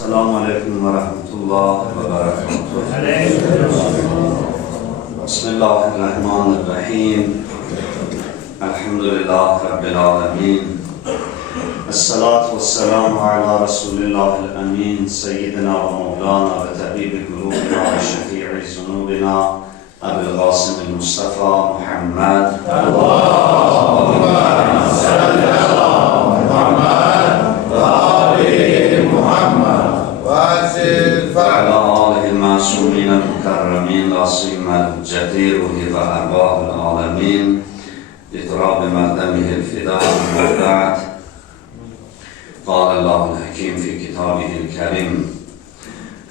Selamun Aleyküm ve Rahmetullah ve Berekatuhu. Bismillahirrahmanirrahim. Elhamdülillahi Rabbil Alemin. Esselatu vesselamu ala Resulillahil Emin. Seyyidina ve Mevlana ve Tebibi Kulubina ve Şefi'i Zunubina Ebu'l Qasim Mustafa Muhammed. Allahümme salli ala Muhammed ve ali Muhammed. وعلى آله المعصومين المكرمين لا سيما الجدير وأرواح العالمين لتراب مقدمه الفداء والبعد. قال الله الحكيم في كتابه الكريم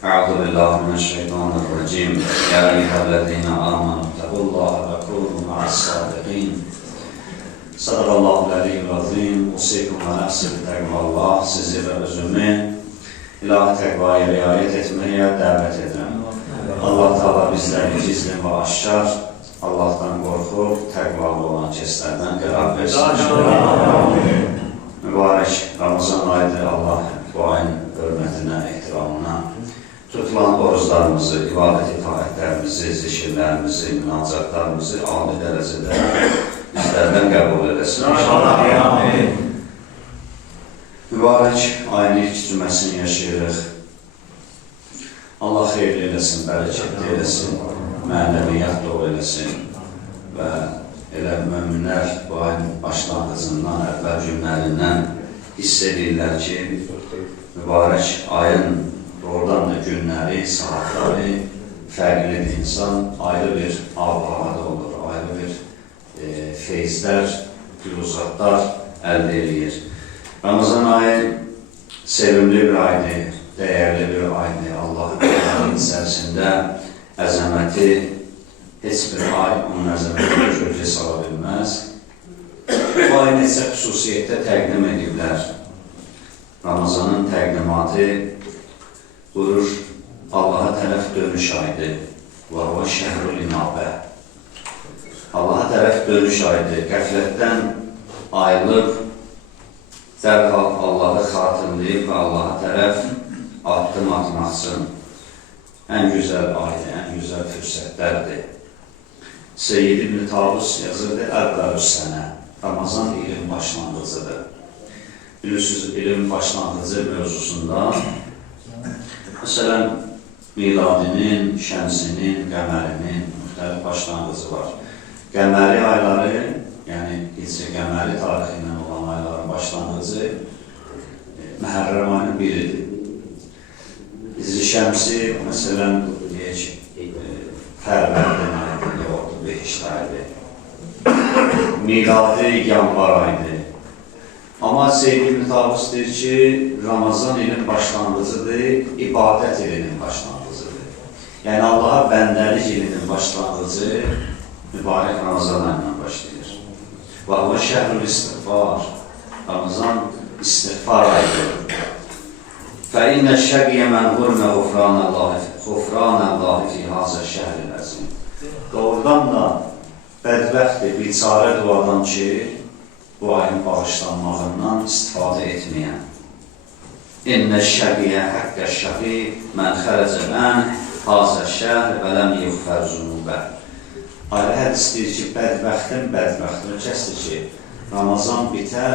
أعوذ بالله من الشيطان الرجيم يا أيها الذين آمنوا اتقوا الله وكونوا مع الصادقين. صدق الله العلي العظيم. أوصيكم ونفسي بتقوى الله. Sizi ve özümü İlahi təqvaya riayət etməyə dəvət edirəm. Allah Teala bizləri gizli və aşkar, Allahdan qorxub, təqvalı olan kəslərdən qərar versin. Mübarək Ramazan ayıdır. Allah bu ayın hörmətinə, ehtiramına tutulan oruclarımızı, ibadət itaətlərimizi, zikirlərimizi, münacatlarımızı âli dərəcədə bizlərdən qəbul edesin. Mübarək ayın ilk cüməsini yaşayırıq. Allah xeyirli eləsin, bərəkətli eləsin, mənəviyyat dolu eləsin və elə möminlər bu ayın başlanğıcından, əvvəl günlərindən hiss edirlər ki, mübarək ayın doğrudan da günləri, saatları fərqlidir. İnsan ayrı bir ab-havada olur, ayrı bir feyzlər, güluzatlar əldə edir. Ramazan ayı sevimli bir aydır, değerli bir aydır. Allah'ın içerisinde əzəməti, heç bir ay onun əzəmətini gölge sala bilməz. Bu ay neçə xüsusiyyətdə təqdim ediblər. Ramazanın təqdimatı buyurur, Allah'a tərəf dönüş aydır. Və o şəhrül inabə. Allah'a tərəf dönüş aydır. Qəflətdən ayrılıb, dərhal Allah'ı xatırlayıb və Allah'a tərəf addım atmaq üçün ən gözəl aydır, ən gözəl fürsətlərdir. Seyyid İbn Tavus yazırdı, Əvvəlü sənə, Ramazan ilin başlanğıcıdır. Bilirsiniz, ilin başlanğıcı mövzusunda, məsələn, miladinin, şəmsinin, qəmərinin müxtəlif başlanğıcı var. Qəməri ayları, yəni qəməri tarixi ilə olan ayların başlanğıcı Məhərrəm ayının biridir. Hicri şəmsi, məsələn, Fərvərdin ayıdır, yoxdur, Behişt ayıdır. Miladi yanvar ayıdır. Amma Seyyid İbn Tavus deyir ki, Ramazan ilin başlanğıcıdır, ibadət ilinin başlanğıcıdır. Yəni, Allaha bəndəlik ilinin başlanğıcı mübarək Ramazan ayından başlayır. Və o şəhrül istiğfar, Ramazan istiğfar ayıdır. فَاِنَّ الشَّقِيَ مَنْ هُرْمَ غُفْرَانَ اللّٰهِ فِي هَذَا الشَّهْرِ الْعَزِيمِ. Doğrudan da bədbəxtdir, biçarədir o adam ki, bu ayın bağışlanmağından istifadə etməyən. اِنَّ الشَّقِيَ حَقَّ الشَّقِي مَنْ خَرَجَ مَنْ هَذَا الشَّهْرِ وَلَمْ يُغْفَرْ ذُنُوبَهُ. Ayrı hədis deyir ki, bədbəxtin bədbəxtin kəsdir ki, Ramazan bitər,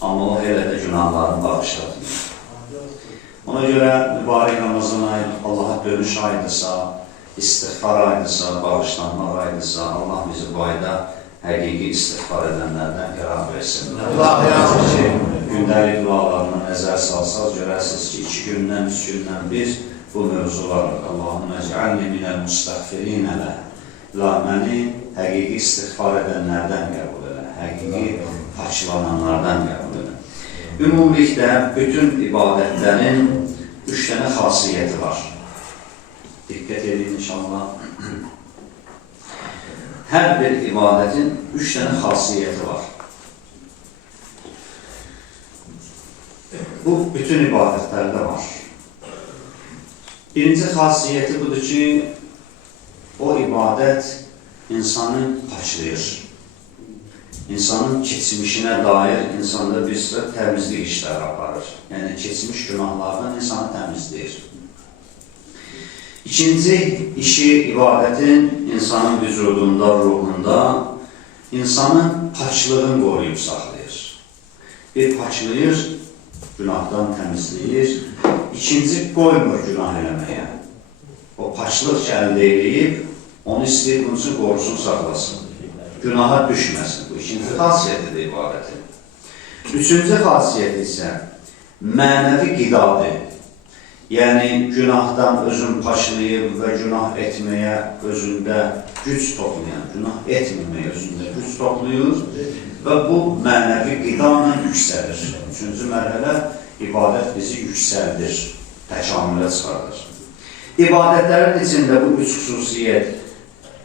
amma o elə də günahlarını bağışlatmıyor. Ona görə mübarək Ramazan ayı Allaha dönüş ayıdırsa, istiğfar ayıdırsa, bağışlanmaq ayıdırsa, Allah bizi bu ayda həqiqi istiğfar edənlərdən qərar versin. Allah yazır ki, gündəlik dualarına nəzər salsaz, görərsiniz ki, 2 gündən, 3 gündən bir bu mövzular Allahümme ec'alni minəl müstəğfirinə lə. La məni həqiqi istiğfar edənlərdən qəbul edə, həqiqi paçlananlardan qəbul edə. Ümumilikdə bütün ibadətlərin 3 dənə xasiyyəti var. Diqqət edin inşallah. Hər bir ibadətin 3 dənə xasiyyəti var. Bu bütün ibadətlərdə var. Birinci xasiyyəti budur ki, o ibadət insanı paçlayır. insanın keçmişinə dair insanda bir sıra təmizlik işləri aparır. Yəni, keçmiş günahlardan insanı təmizləyir. İkinci işi ibadətin insanın vücudunda, ruhunda insanın paçlığını qoruyub saxlayır. Bir paçlayır, günahdan təmizləyir. İkinci qoymur günah eləməyə. O paçlıq əldə edib, onu istəyir, bunun üçün qorusun, saxlasın. Günaha düşməsin. Bu ikinci xasiyyətidir ibadətin. Üçüncü xasiyyəti isə mənəvi qidadır. Yəni, günahdan özün paçlayıb və günah etməyə özündə güc toplayan, günah etməməyə özündə güc toplayır və bu mənəvi qidayla yüksəlir. Üçüncü mərhələ, ibadət bizi yüksəldir, təkamülə çıxardır. İbadətlərin içində bu üç xüsusiyyət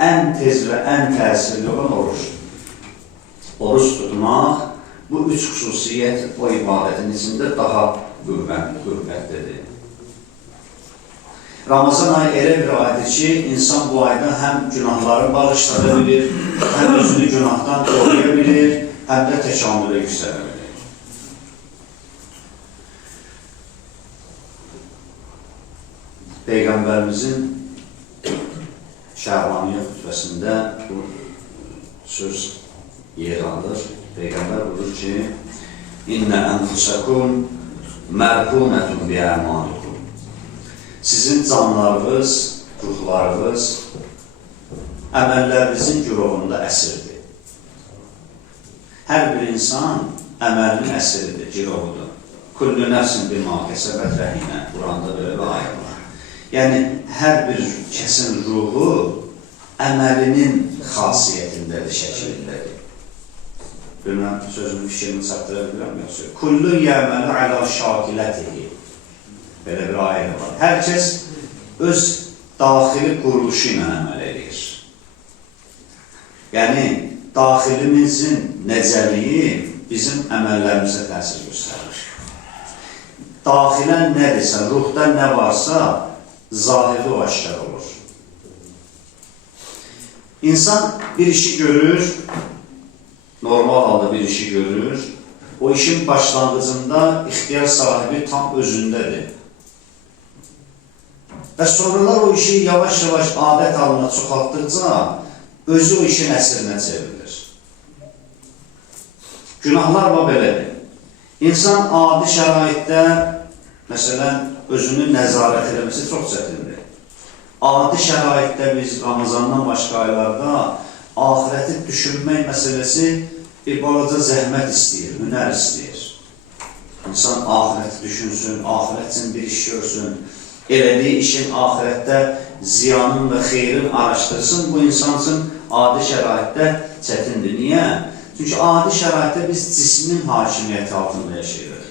ən tez və ən təsirli olan oruçdur. Oruç tutmaq, bu üç xüsusiyyət o ibadətin içində daha qüvvətlidir. Ramazan ayı elə bir aydır ki, insan bu ayda həm günahları bağışlada bilir, həm özünü günahdan qoruya bilir, həm də təkamülə yüksələ bilir. Peyğəmbərimizin Şəbaniyyə xütbəsində bu söz yer alır. Peyğəmbər buyurur ki, İnnə ənfusakum mərhunətun bi'əmalikum. Sizin canlarınız, ruhlarınız əməllərinizin gürovunda əsirdir. Hər bir insan əməlinin əsiridir, girovudur. Kullu nəfsin bimā kəsəbət rəhinə. Quranda belə bir ayət var. Yəni, hər bir kəsin ruhu əməlinin xasiyyətindədir, şəklindədir. Bilməm, sözümün fikrini çatdıra bilirəm, yoxsa. Kullu yəməli alə şakilətihi. Belə bir ayət var. Hər kəs öz daxili quruluşu ilə əməl edir. Yəni, daxilimizin necəliyi bizim əməllərimizə təsir göstərir. Daxilən nədirsə, ruhda nə varsa, zahirli o aşkar olur. İnsan bir işi görür, normal halda bir işi görür, o işin başlanğıcında ixtiyar sahibi tam özündədir. Və sonralar o işi yavaş-yavaş adət halına çoxaltdıqca özü o işin əsrinə çevrilir. Günahlar var belədir. İnsan adi şəraitdə, məsələn, özünü nəzarət eləməsi çox çətindir. Adi şəraitdə biz Ramazandan başqa aylarda ahirəti düşünmək məsələsi bir balaca zəhmət istəyir, hünər istəyir. İnsan ahirəti düşünsün, ahirət üçün bir iş görsün, elədiyi işin ahirətdə ziyanın və xeyrin araşdırsın, bu insan üçün adi şəraitdə çətindir. Niyə? Çünki adi şəraitdə biz cismin hakimiyyəti altında yaşayırıq.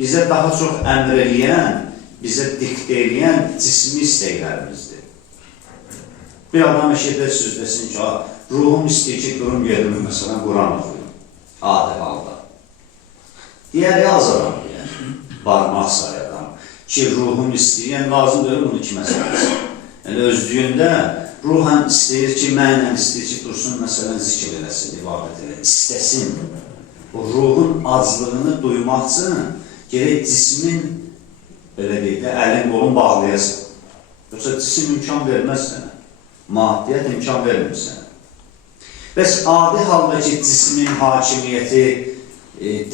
Bizə daha çox əmr eləyən, bizə diktə eləyən cismi istəklərimizdir. Bir adam eşidir, söz desin ki, ruhum istəyir ki, durum yerimi, məsələn, Quran oxuyum, adi halda. Digər yaz adam deyər, barmaq sayar. Ki, ruhum istəyir, yəni lazım deyil bunu ki, məsələsi. Yəni, özlüyündə ruhan istəyir ki, mənlə istəyir ki, dursun, məsələn, zikr eləsin, ibadət elə, istəsin. O ruhun aclığını duymaq üçün gerək cismin, belə deyək də, əlin qolun bağlayasın. Yoxsa cisim imkan verməz sənə, maddiyyət imkan vermir sənə. Bəs adi halda ki, cismin hakimiyyəti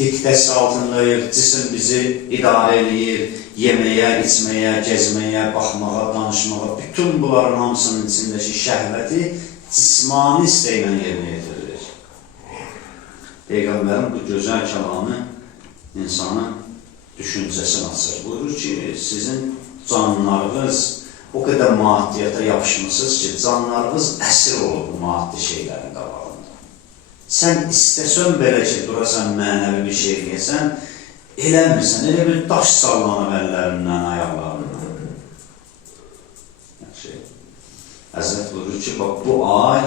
diktəsi altındayıq, cisim bizi idarə eləyir, yeməyə, içməyə, gəzməyə, baxmağa, danışmağa, bütün bunların hamısının içindəki şəhvəti cismani istəklə yerinə yetirilir. Peyğəmbərin bu gözəl kəlamı insanın düşüncəsini açır. Buyurur ki, sizin canlarınız o qədər maddiyyata yapışmışsınız ki, canlarınız əsir olur bu maddi şeylərin qabağında. Sən istəsən belə ki, durasan mənəvi bir şey eləyəsən, eləmirsən, elə bir daş sallanıb əllərindən, ayaqlarından. Həzrət buyurur ki, bu ay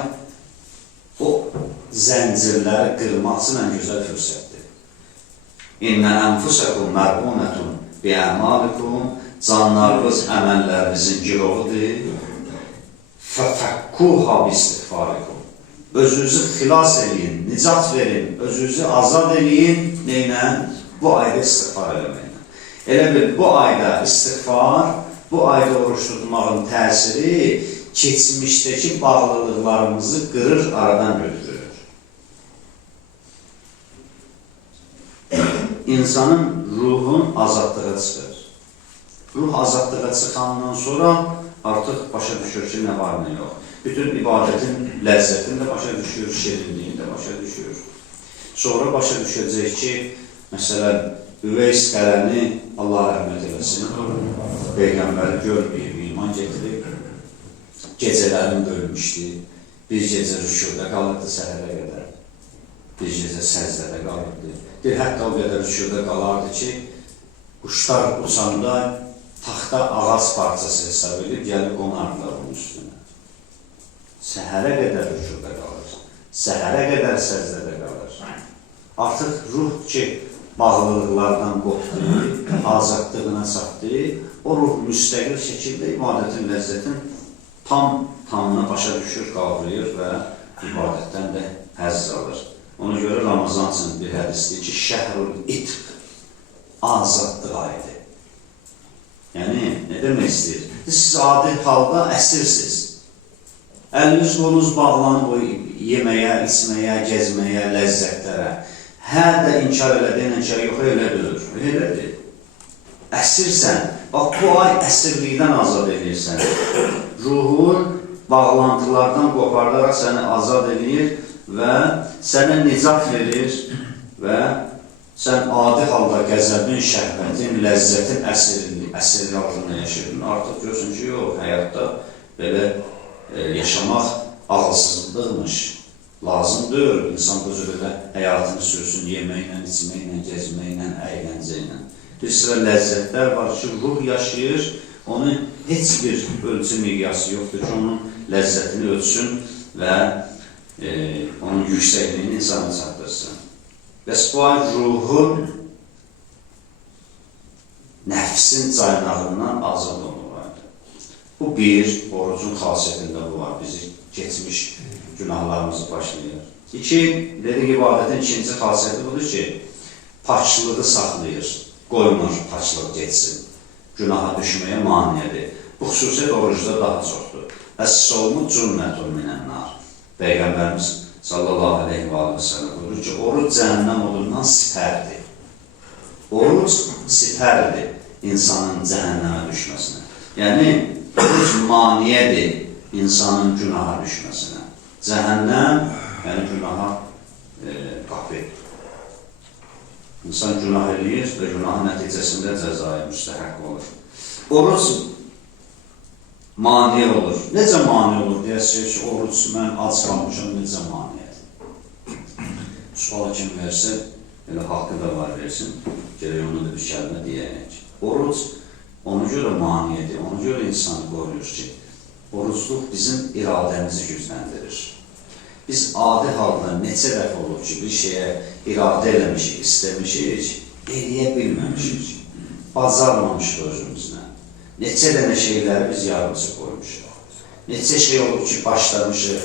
o zəncirləri qırmaq üçün ən gözəl fürsətdir. İnnə ənfusakum mərhunətun bi'əmalikum, canlarınız əməllərinizin girovudur. Fəfəkkuha bi-istiğfarikum. Özünüzü xilas eləyin, nicat verin, özünüzü azad eləyin, neynə? Bu ayda istiğfar eləməklə. Elə bil bu ayda istiğfar, bu ayda oruç tutmağın təsiri keçmişdəki bağlılıqlarımızı qırır, aradan götürür. İnsanın ruhun azadlığa çıxır. Ruh azadlığa çıxandan sonra artıq başa düşür ki, nə var, nə yox. Bütün ibadətin ləzzətini də başa düşür, şirinliyini də başa düşür. Sonra başa düşəcək ki, məsələn, Üveys Qərəni, Allah rəhmət eləsin, Peyğəmbəri görməyib, iman getirib, gecələrini bölmüşdü. Bir gecə rükuda qalırdı səhərə qədər, bir gecə səzdədə qalırdı. Hətta o qədər rükuda qalardı ki, quşlar uçanda taxta ağac parçası hesab edib, gəlib qonardılar onun üstünə. Səhərə qədər rükuda qalır, səhərə qədər səzdədə qalır. Artıq ruh ki, bağlılıqlardan qopdu, azadlığına çatdı, o ruh müstəqil şəkildə ibadətin ləzzətin tamına başa düşür, qavrayır və ibadətdən də həzz alır. Ona görə Ramazan üçün bir hədisdir ki, şəhrul itq, azadlıq ayıdır. Yəni, nə demək istəyir? Siz adi halda əsirsiniz. Əliniz qolunuz bağlanıb o yeməyə, içməyə, gəzməyə, ləzzətlərə. Hər də inkar elədiyinə ki, yox, elə deyil, elədir. Əsirsən, bax, bu ay əsirlikdən azad edirsən. Ruhun bağlantılardan qopardaraq səni azad edir və sənə nicat verir və sən adi halda qəzəbin, şəhvətin, ləzzətin əsirli altında yaşayırdın. Artıq görürsün ki, yox, həyatda belə yaşamaq ağılsızlıqmış. Lazım deyil, insan bu cürədə həyatını sürsün, yeməklə, içməklə, gəzməklə, əyləncəklə. Bir sıra ləzzətlər var ki, ruh yaşayır, onun heç bir ölçü miqyası yoxdur ki, onun ləzzətini ölçsün və onun yüksəkliyini insana çatdırsın. Bəs bu ay ruhun nəfsin caynağından azad olmalıdır. Bu bir, orucun xasiyyətində bu var, bizi keçmiş günahlarımızı başlayır. İki, dedik, ibadətin ikinci xasiyyəti budur ki, paçlığı saxlayır, qoymur paçlıq geçsin, günaha düşməyə maniyyədir. Bu xüsusiyyət orucda daha çoxdur. Əs-savmu cünnətun minənnar. Peyğəmbərimiz sallallahu aleyhi və səlləm buyurur ki, oruc cəhənnəm odundan sipərdir. Oruc sipərdir insanın cəhənnəmə düşməsinə. Yəni, oruc maniyyədir insanın günaha düşməsinə. Cəhənnəm, yəni günaha qapı. İnsan günah eləyir və günahın nəticəsində cəzaya müstəhəq olur. Oruc mani olur. Necə mani olur deyəsiniz ki, oruc mən ac qalmışam, necə maniyyədir? Suala kim versə, elə haqqı da var versin, gerək onu da bir kəlmə deyək. Oruc ona görə maniyyədir, ona görə insanı qoruyur ki, orucluq bizim iradəmizi gücləndirir. Biz adi halda neçə dəfə olub ki, bir şeyə iradə eləmişik, istəmişik, eləyə bilməmişik, bacarmamışıq özümüzlə. Neçə dənə şeyləri biz yarımçı qoymuşuq. Neçə şey olub ki, başlamışıq.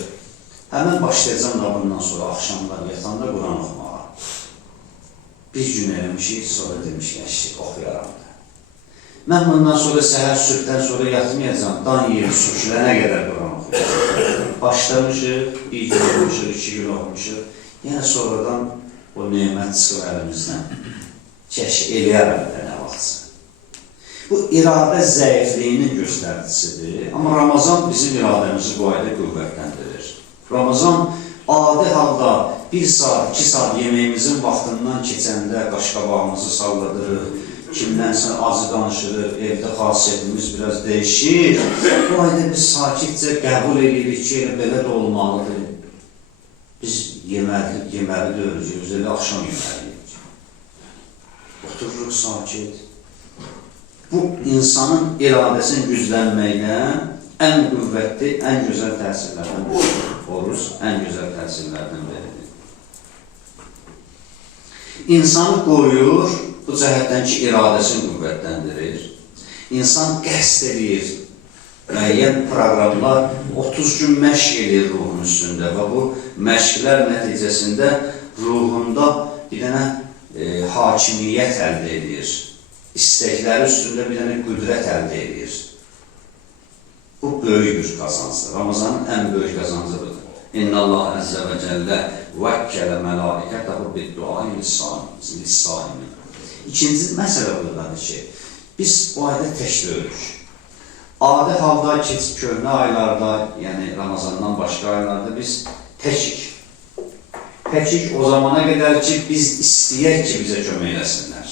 Həmən başlayacağım da bundan sonra axşamlar yatanda Quran oxumağa. Bir gün eləmişik, sonra demişik, oxuyaram da. Mən bundan sonra səhər sübhdən sonra yatmayacağım, dan yeri sürüşülənə qədər Quran oxuyacağım. Başlamışıq, bir gün oxumuşuq, 2 gün oxumuşuq. Yəni sonradan o nemət çıxır əlimizdən. Kəşf eləyərəm də nə vaxtsa. Bu iradə zəifliyinin göstəricisidir. Amma Ramazan bizim iradəmizi bu ayda qüvvətləndirir. Ramazan adi halda 1 saat, 2 saat yeməyimizin vaxtından keçəndə qaşqabağımızı salladırıq, kimdənsə acı danışırıq, evdə xasiyyətimiz biraz dəyişir. Bu ayda biz sakitcə qəbul edirik ki, belə də olmalıdır. Biz yeməli döyürük, elə axşam yeməliyik. Otururuq sakit. Bu, insanın iradəsinin güclənməklə ən qüvvətli, ən gözəl təsirlərdən biridir. Oruc ən gözəl təsirlərdən biridir. İnsanı qoruyur, bu cəhətdən ki, iradəsini qüvvətləndirir. İnsan qəsd edir, müəyyən proqramlar 30 gün məşq edir ruhun üstündə və bu məşqlər nəticəsində ruhunda bir dənə hakimiyyət əldə edir. istəkləri üstündə bir dənə qüdrət əldə edir. Bu böyük bir qazancdır. Ramazanın ən böyük qazancı budur. İnna Allah Əzzə və Cəllə vəkkələ mələikətəhu bid-duai lis-saimin. İkinci məsələ buradadır ki, biz bu ayda tək deyirik. Adi halda köhnə aylarda, yəni Ramazandan başqa aylarda biz təkik. Təkik o zamana qədər ki, biz istəyək ki, bizə kömək eləsinlər.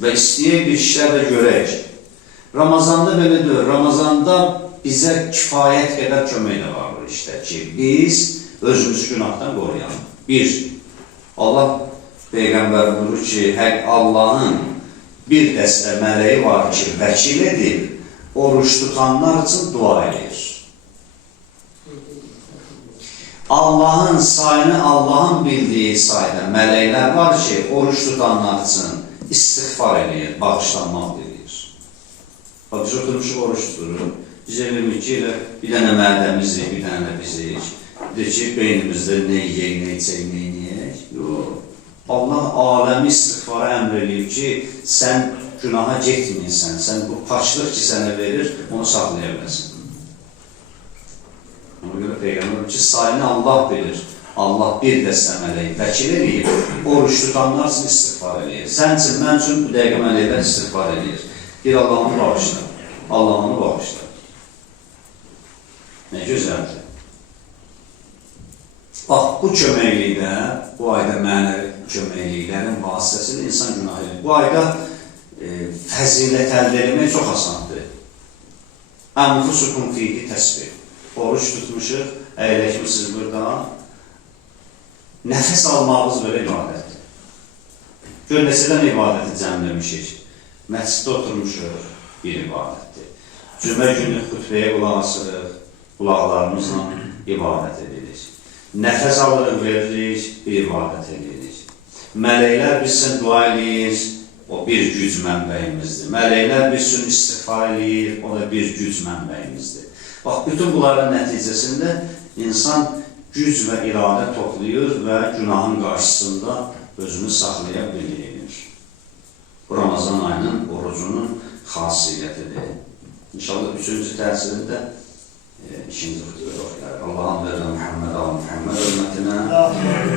Və istəyək bir işlər də görək. Ramazanda belə deyil, Ramazanda bizə kifayət qədər kömək də vardır işte ki, biz özümüz günahdan qoruyalım. Bir, Allah Peyğəmbər buyurur ki, Allahın bir dəstə mələyi var ki, vəkil edib, oruç tutanlar üçün dua edir. Allahın sayını, Allahın bildiği sayda mələklər var ki, oruç tutanlar üçün istiğfar edir, bağışlanmaq edir. Bak, biz oturmuşuq, oruç tuturuq. Biz eləmik ki, bir dənə mədəmizdir, bir dənə də bizik. Deyir ki, beynimizdə nə yiyək, nə içək, nə yiyək. Yox. Allah aləmi istiğfara əmr eləyir ki, sən günaha getməyəsən, sən bu paçlıq ki, sənə verir, onu saxlaya biləsən. Ona görə Peyğəmbər ki, sayını Allah bilir. Allah bir dəstə mələk vəkil eləyir, oruç tutanlar üçün istiğfar eləyir. Sən üçün, mən üçün bu dəqiqə mələklər istiğfar eləyir. Bir Allah'ını bağışla, Allah'ını bağışla. Ne güzeldir. Bax, bu köməklikdə, bu ayda mənəvi köməkliklərin vasitəsilə insan günah edir. Bu ayda fəzilət əldə etmək çox asandır. Ənfusukum fihi təsbih. Oruç tutmuşuq, əyləşmişsiniz burada. Nəfəs almağınız belə ibadətdir. Gör, neçədən ibadəti cəmləmişik. Məsciddə oturmuşuq, bir ibadətdir. Cümə günü xütbəyə qulaq asırıq, qulaqlarımızla ibadət edirik. Nəfəs alırıq, veririk, bir ibadət edirik. Mələklər biz üçün dua edir, o bir güc mənbəyimizdir. Mələklər biz üçün istiğfar edir, o da bir güc mənbəyimizdir. Bax, bütün bunların nəticəsində insan güc və iradə toplayır və günahın qarşısında özünü saxlaya bilir. Bu Ramazan ayının orucunun xasiyyətidir. İnşallah üçüncü təsirində ikinci xütbədə oxuyarıq. Allah'ın verə Muhammed hörmətinə,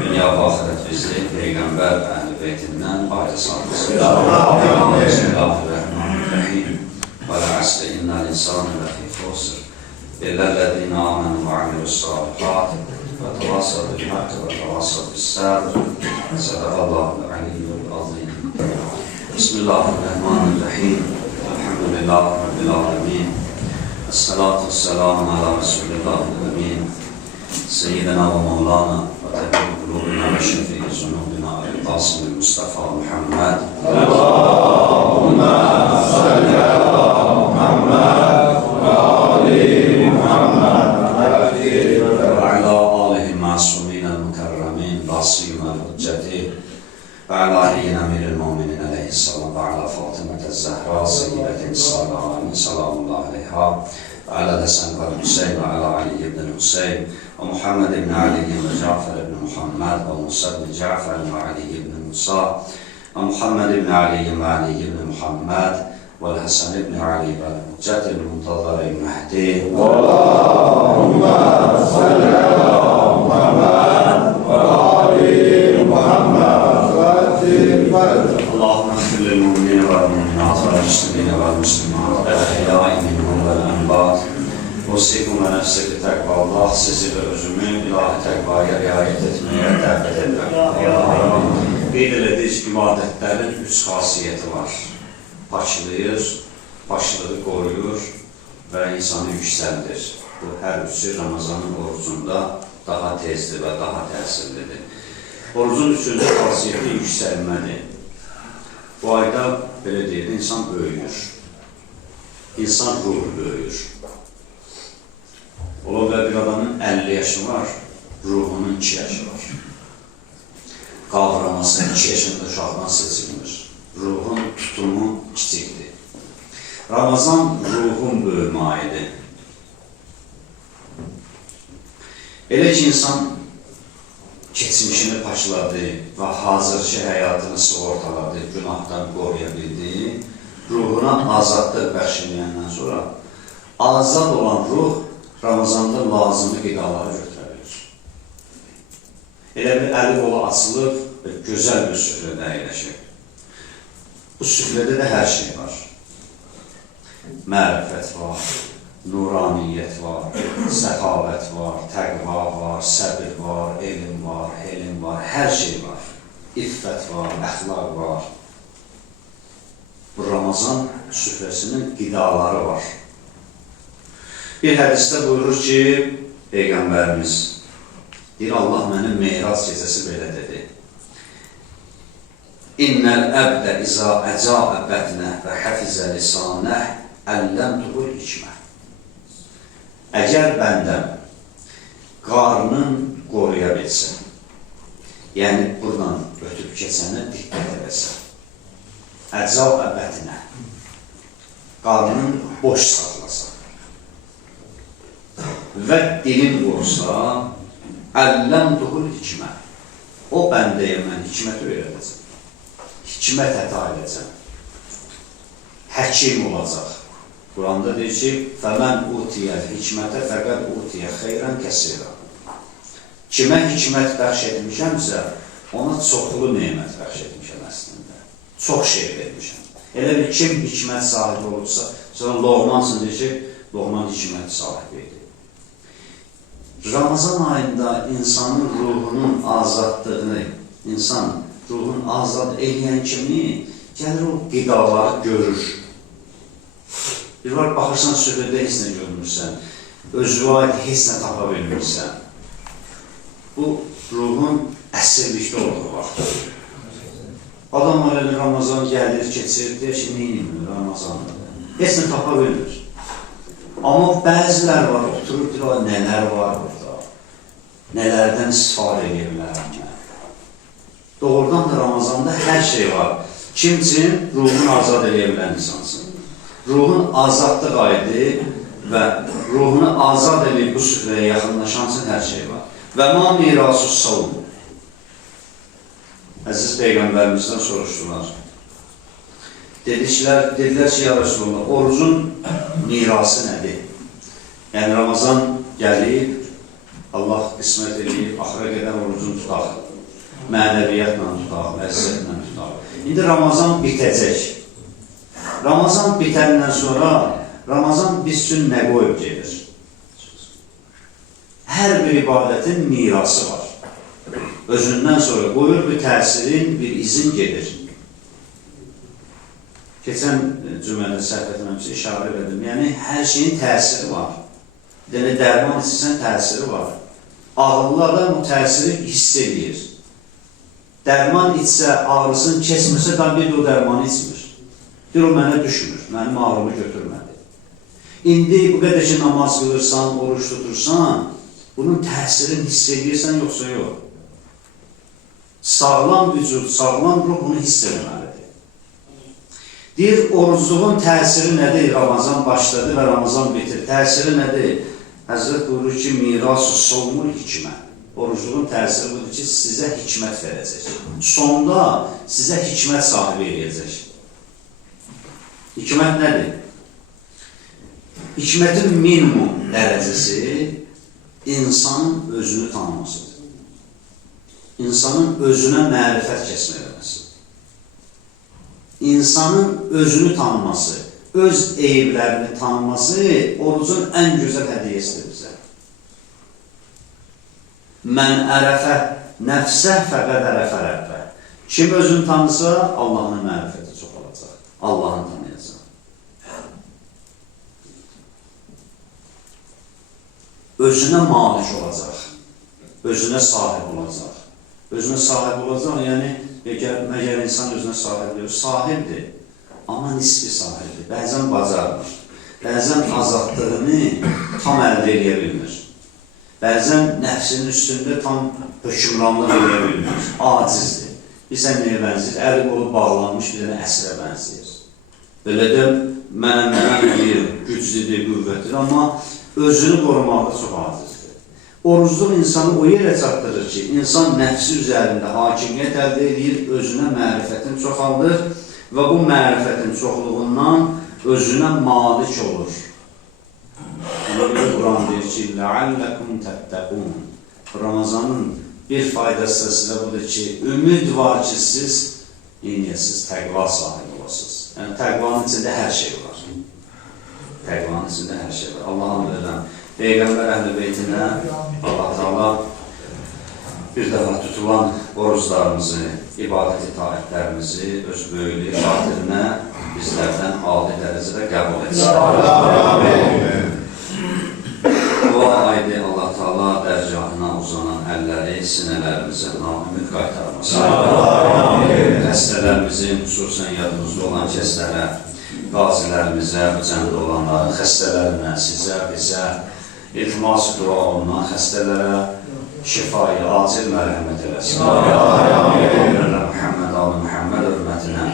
dünya və axirət bizi Peyğəmbər əhl-i beytindən ayrı salmışsın. Bismillahirrahmanirrahim. Və l-əsri innəl insanı ləfi xusr. İlləlləzina amanu və amilussalihat və təvasav bil-haqq və təvasav bis-sabr. Sədaqallahu aliyyul azim. Bismillahirrahmanirrahim. Elhamdülillahi Rabbil alemin. Esselatu vesselamu ala Resulillahil amin. Seyyidina ve Mevlana ve tebrik kulubina ve şefi'i zunubina el-Qasim Mustafa Muhammed. Allahümme salli ala Muhammed ve ali Muhammed ve ala alihi masumin el-mukarramin basim el-hücceti ve ala aliyin amiril muminin aleyhisselam ve ala Fatıma el-Zahra seyyideti nisa'l-alamin salamullahi aleyha ve ala Hasan ve Hüseyin ve ala Ali ibn Hüseyin ve Muhammed ibn Ali ve Cafer ibn Muhammed ve Musa ibn Cafer ve Ali ibn Musa ve Muhammed ibn Ali ve Ali ibn Muhammed ve Hasan ibn Ali ve Hüccet ibn Muntazar ibn Mehdi. Allahümme salli ala Muhammed ve Ali Muhammed. اللهم اغفر للمؤمنين والمؤمنات والمسلمين والمسلمات الأحياء منهم والأموات أوصيكم ونفسي بتقوى الله sizi ve özümü ilahi təqvaya riayət etməyə dəvət edirəm. Qeyd elədik, ibadətlərin üç xasiyyəti var. Paçlayır, başlığı qoruyur və insanı yüksəldir. Bu hər üçü Ramazanın orucunda daha tezdir və daha təsirlidir. Orucun üçüncü xasiyyəti yüksəlmədir. Bu ayda, belə deyil, insan böyüyür. İnsan ruhu böyüyür. Ola və bir adamın 50 yaşı var, ruhunun 2 yaşı var. Qavraması 2 yaşında uşaqdan seçilmir. Ruhun tutumu kiçikdir. Ramazan ruhun böyümə ayıdır. Elə ki, insan keçmişini paçladı və hazırki həyatını sığortaladı, günahdan qoruya bildi, ruhuna azadlıq bəxş edəndən sonra azad olan ruh Ramazanda lazımlı qidaları götürə bilir. Elə bir əli qolu açılıb, gözəl bir süfrədə əyləşir. Bu süfrədə də hər şey var. Mərifət var, nuraniyyət var, səxavət var, təqva var, səbir var, elm var, helm var, hər şey var. İffət var, əxlaq var. Bu Ramazan süfrəsinin qidaları var. Bir hədisdə buyurur ki, Peyğəmbərimiz deyir, Allah mənim Meyraz gecəsi belə dedi. İnnəl əbdə izə əcəə bətnə və həfizə lisanəh əlləmtuhul hikmə. Əgər bəndəm qarnın qoruya bilsə, yəni buradan ötüb keçənə diqqət edəsə, əcəə bətnə, qarnın boş saxlasa və dilin qorusa, əlləmtuhul hikmə. O bəndəyə mən hikməti öyrədəcəm. Hikmət əta edəcəm. Həkim olacaq. Quranda deyir ki, fəmən utiyəl hikmətə fəqət utiyə xeyrən kəsirə. Kimə hikmət bəxş etmişəmsə, ona çoxlu nemət bəxş etmişəm əslində. Çox şey vermişəm. Elə bir kim hikmət sahibi olursa, sonra Loğmansın deyir ki, Loğman hikmət sahibi idi. Ramazan ayında insanın ruhunun azadlığını, insan ruhun azad eləyən kimi gəlir o qidaları görür. Bir var, baxırsan süfrədə heç nə görmürsən, özünə aid heç nə tapa bilmirsən. Bu, ruhun əsirlikdə olduğu vaxtdır. Adam var, Ramazan gəlir, keçir, deyir ki, neyini Ramazandır? Heç nə tapa bilmir. Amma bəzilər var, oturur, nələr var burada, nələrdən istifadə edə bilərəm. Doğrudan da Ramazanda hər şey var. Kim üçün? Ruhunu azad edə bilən insansın. Ruhun azadlıq aydı və ruhunu azad edib bu süfrəyə yaxınlaşan üçün hər şey var. Və ma mirasus savun. Əziz Peyğəmbərimizdən soruşdular. Dedilər ki, ya Resulullah, orucun mirası nədir? Yəni Ramazan gəlib, Allah qismət edib, axıra qədər orucunu tutaq. Mənəviyyatla tutaq, ləzzətlə tutaq. İndi Ramazan bitəcək. Ramazan bitəndən sonra Ramazan biz üçün nə qoyub gedir? Hər bir ibadətin mirası var. Özündən sonra qoyur bir təsirin, bir izin gedir. Keçən cümlədə səhv etməmişsə işarə edim. Yəni, hər şeyin təsiri var. Demək, dərman istəyirsən, təsiri var. Ağıllı adam bu təsiri hiss edir. Dərman içsə, ağrısını kesmirsə, bir də o dərmanı içmir. Deyir, o mənə düşmür, mənim ağrımı götürmədi. İndi bu qədər ki, namaz qılırsan, oruç tutursan, bunun təsirini hiss edirsən, yoxsa yox. Sağlam vücud, sağlam ruh bunu hiss etməlidir. Deyir, orucluğun təsiri nədir? Ramazan başladı və Ramazan bitir. Təsiri nədir? Həzrət buyurur ki, miras-ı solmur hikmə. Orucluğun təsiri budur ki, sizə hikmət verəcək. Sonda sizə hikmət sahibi eləyəcək. Hikmət nədir? Hikmətin minimum dərəcəsi insanın özünü tanımasıdır. İnsanın özünə mərifət kəsmə eləməsidir. İnsanın özünü tanıması, öz eyiblərini tanıması orucun ən gözəl hədiyyəsidir bizə. Mən ərəfə nəfsə fəqəd ərəfə rəbbə. Kim özünü tanısa, Allahın mərifəti çox olacaq. Allahını tanıyacaq. Özünə malik olacaq. Özünə sahib olacaq. Özünə sahib olacaq, yəni məgər insan özünə sahibdir, sahibdir, amma nisbi sahibdir, bəzən bacarmır, bəzən azadlığını tam əldə edə bilmir, bəzən nəfsinin üstündə tam hökmranlıq edə bilmir, acizdir. Bilsən nəyə bənzir? Əli qolu bağlanmış bir dənə əsrə bənzir. Belə də mənəm deyir, güclüdür, qüvvətdir, amma özünü qorumaqda çox acizdir. Orucluq insanı o yerə çatdırır ki, insan nəfsi üzərində hakimiyyət əldə edir, özünə mərifətin çoxaldır və bu mərifətin çoxluğundan özünə malik olur. Ona görə Quran deyir ki, لَعَلَّكُمْ تَتَّقُونَ. Ramazanın bir faydası sizə budur ki, ümid var ki, siz təqva sahibi olasınız. Yəni, təqvanın içində hər şey var. Təqvanın içində hər şey var. Allah'ın verirəm. Peyğəmbər əhl-i beytinə Allah Teala bir dəfə tutulan oruclarımızı, ibadət itaətlərimizi öz böyüklüyü xatirinə bizlərdən âli dərəcədə qəbul etsin. Bu ayda Allah Teala dərgahına uzanan əlləri sinələrimizə namümid qaytarmasın. Xəstələrimizin, xüsusən yadımızda olan kəslərə, qazilərimizə, cəmdə olanların xəstələrinə, sizə, bizə, iltimas dua olunan xəstələrə şifayı, acil mərhəmət eləsin. Muhammed Ali Muhammed hörmətinə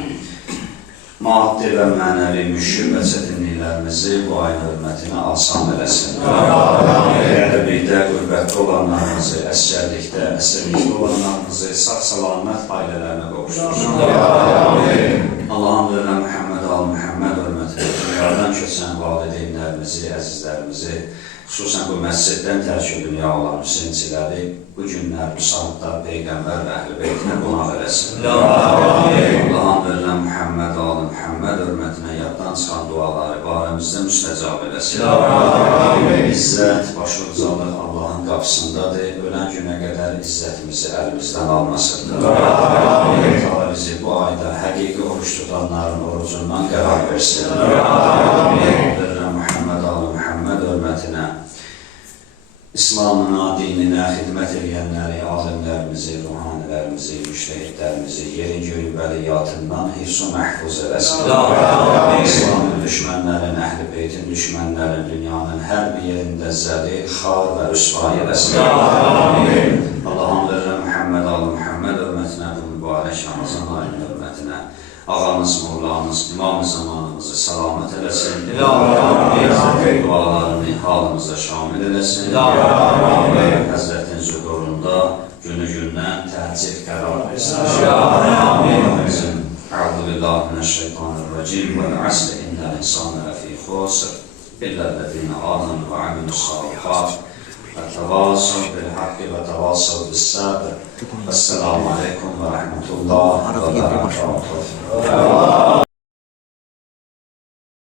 maddi və mənəvi müşkül və çətinliklərimizi bu ayın hörmətinə asan eləsin. Qəriblikdə, qürbətdə olanlarımızı, əskərlikdə, əsirlikdə olanlarımızı sağ-salamət ailələrinə qovuştursun. Allah'ın verilən Muhammed Ali Muhammed hörmətinə dünyadan köçən valideynlərimizi, əzizlərimizi, xüsusən bu məsciddən tərk dünya olan müslimçiləri bu günlər, bu saatda Peyğəmbər və Əhl-i Beytinə qonaq eləsin. Allah'ın verilən Muhammed Ali Muhammed hörmətinə yaddan çıxan duaları barəmizdə müstəcab eləsin. İzzət, başucalıq Allah'ın qapısındadır. Ölən günə qədər izzətimizi əlimizdən almasın. Allah bizi bu ayda həqiqi oruç tutanların orucundan qərar versin. Muhammed Ali Muhammed hörmətinə İslamına, dininə xidmət edənləri, alimlərimizi, ruhanilərimizi, müştəhidlərimizi yerin göyün bəliyyatından hifz-u məhfuz eləsin. İslamın düşmənlərin, Əhl-i Beytin düşmənlərin dünyanın hər bir yerində zəli, xar və rüsva eləsin. Allah'ın verirəm Muhammed Ali Muhammed hörmətinə, bu mübarək Ramazan ayının hörmətinə ağamız, Mevlamız, İmam-ı zamanımızı salamet eləsin. Dualarını halımızda şamil eləsin. Həzrətin zühurunda günü-gündən təhcil qərar versin. Əuzu billahi mineşşeytanirracim və l-əsr innəl insana ləfî xusr illellezîne âmenû və amilussâlihât və tevâsav bil-haqqi və tevâsav bis-sabr. Esselamu aleyküm ve rahmetullah ve berekatuhu.